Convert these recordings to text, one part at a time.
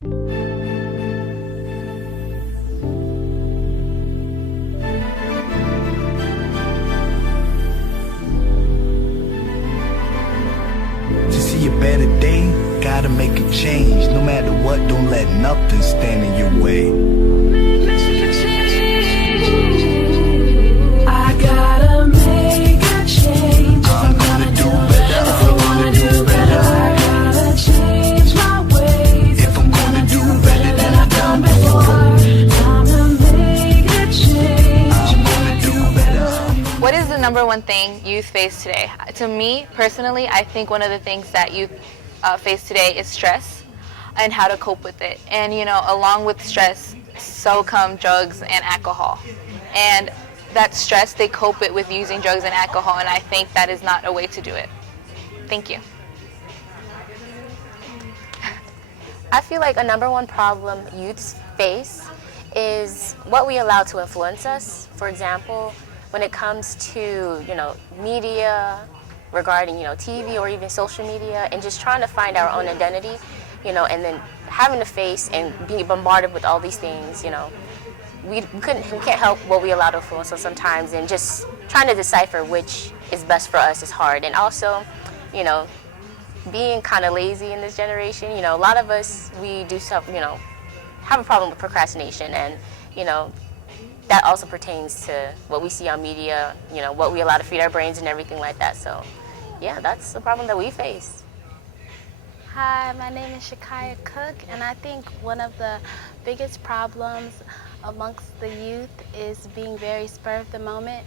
To see a better day, gotta make a change. No matter what, don't let nothing stand in your way. I gotta make a change. I'm gonna do better. If I wanna do better, I gotta change my ways. if I'm gonna do better than I've done Before before, time to make a change. I'm gonna do better. What is the number one thing youth face today? To me, personally, I think one of the things that youth face today is stress and how to cope with it. And, you know, along with stress, so come drugs and alcohol. And that stress, they cope it with using drugs and alcohol, and I think that is not a way to do it. Thank you. I feel like a number one problem youths face is what we allow to influence us. For example, when it comes to, media, regarding, TV or even social media, and just trying to find our own identity, and then having to face and be bombarded with all these things, we can't help what we allow to influence us sometimes, and just trying to decipher which is best for us is hard. And also, being kind of lazy in this generation, a lot of us, we do stuff, have a problem with procrastination, and, that also pertains to what we see on media, what we allow to feed our brains and everything like that. So, yeah, that's the problem that we face. Hi, my name is Shakaya Cook, and I think one of the biggest problems amongst the youth is being very spur of the moment.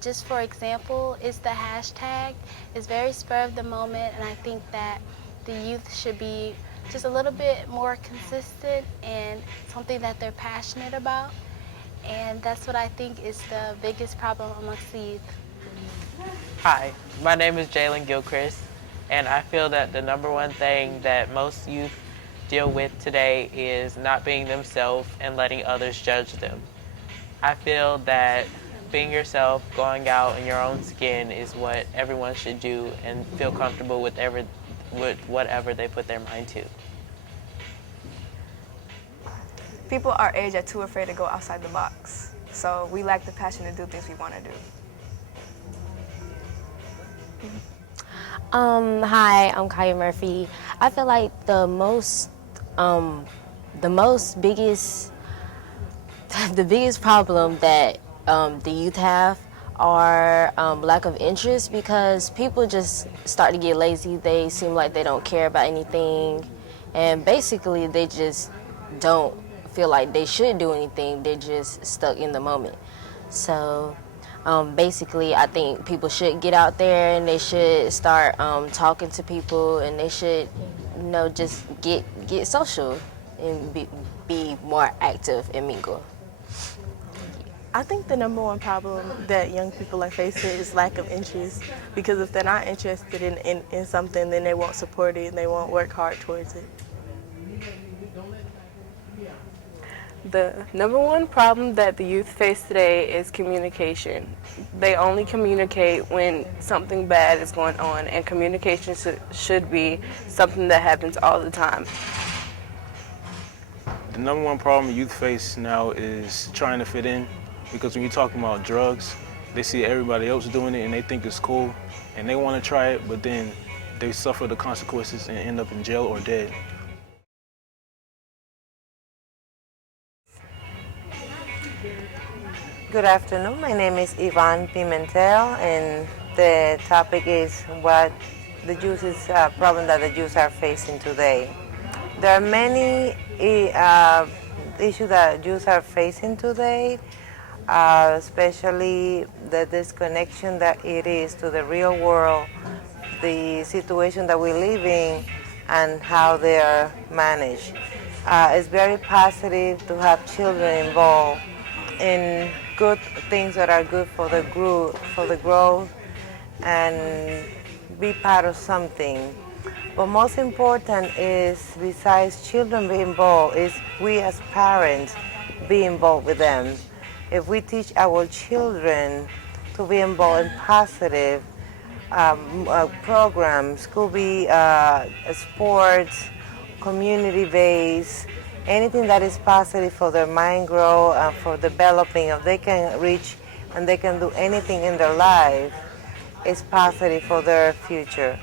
Just for example, is the hashtag is very spur of the moment, and I think that the youth should be just a little bit more consistent and something that they're passionate about. And that's what I think is the biggest problem amongst the youth. Hi, my name is Jalen Gilchrist, and I feel that the number one thing that most youth deal with today is not being themselves and letting others judge them. I feel that being yourself, going out in your own skin is what everyone should do, and feel comfortable with whatever they put their mind to. People our age are too afraid to go outside the box, so we lack the passion to do things we want to do. Hi, I'm Kaya Murphy. I feel like the biggest problem that the youth have are lack of interest, because people just start to get lazy. They seem like they don't care about anything, and basically they just don't feel like they should do anything. They're just stuck in the moment. So basically, I think people should get out there and they should start talking to people, and they should, just get social and be more active and mingle. I think the number one problem that young people are facing is lack of interest, because if they're not interested in something, then they won't support it and they won't work hard towards it. The number one problem that the youth face today is communication. They only communicate when something bad is going on, and communication should be something that happens all the time. The number one problem youth face now is trying to fit in, because when you're talking about drugs, they see everybody else doing it and they think it's cool, and they want to try it, but then they suffer the consequences and end up in jail or dead. Good afternoon. My name is Yvonne Pimentel, and the topic is what the youth is problem that the youth are facing today. There are many issues that youth are facing today, especially the disconnection that it is to the real world, the situation that we live in, and how they are managed. It's very positive to have children involved in good things that are good for the growth, and be part of something. But most important is, besides children being involved, is we as parents be involved with them. If we teach our children to be involved in positive programs, could be sports, community-based, anything that is positive for their mind growth and for developing, if they can reach and they can do anything in their life, is positive for their future.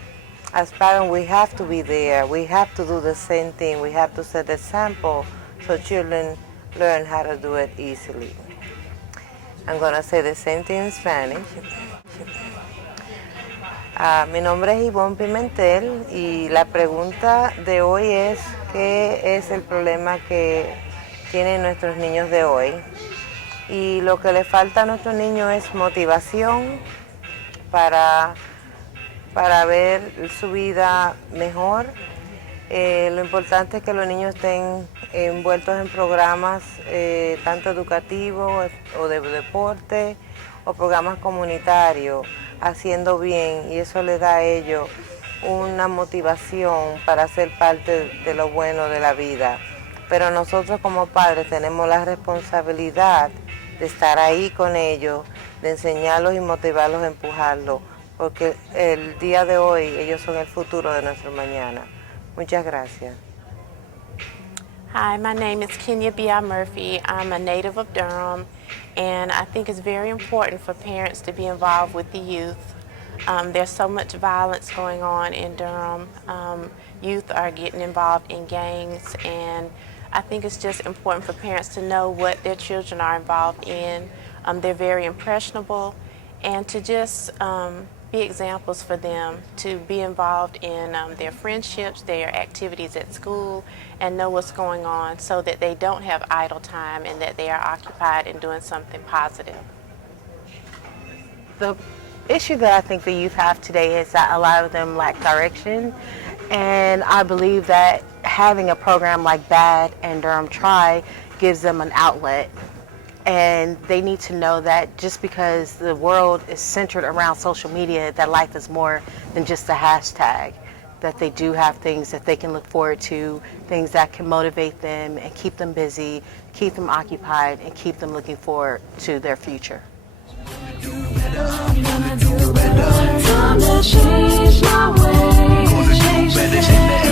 As parents, we have to be there. We have to do the same thing. We have to set the example so children learn how to do it easily. I'm going to say the same thing in Spanish. Mi nombre es Ivonne Pimentel y la pregunta de hoy es ¿qué es el problema que tienen nuestros niños de hoy? Y lo que le falta a nuestros niños es motivación para ver su vida mejor. Lo importante es que los niños estén envueltos en programas tanto educativos o de deporte o programas comunitarios, haciendo bien, y eso les da a ellos una motivación para ser parte de lo bueno de la vida. Pero nosotros como padres tenemos la responsabilidad de estar ahí con ellos, de enseñarlos y motivarlos, empujarlos, porque el día de hoy ellos son el futuro de nuestro mañana. Muchas gracias. Hi, my name is Kenya B.I. Murphy. I'm a native of Durham, and I think it's very important for parents to be involved with the youth. There's so much violence going on in Durham. Youth are getting involved in gangs, and I think it's just important for parents to know what their children are involved in. They're very impressionable, and to just be examples for them to be involved in their friendships, their activities at school, and know what's going on so that they don't have idle time and that they are occupied in doing something positive. The issue that I think the youth have today is that a lot of them lack direction, and I believe that having a program like BAD and Durham T.R.Y gives them an outlet. And they need to know that just because the world is centered around social media, that life is more than just a hashtag, that they do have things that they can look forward to, things that can motivate them and keep them busy, keep them occupied, and keep them looking forward to their future. Time to change my way. Gonna do better in the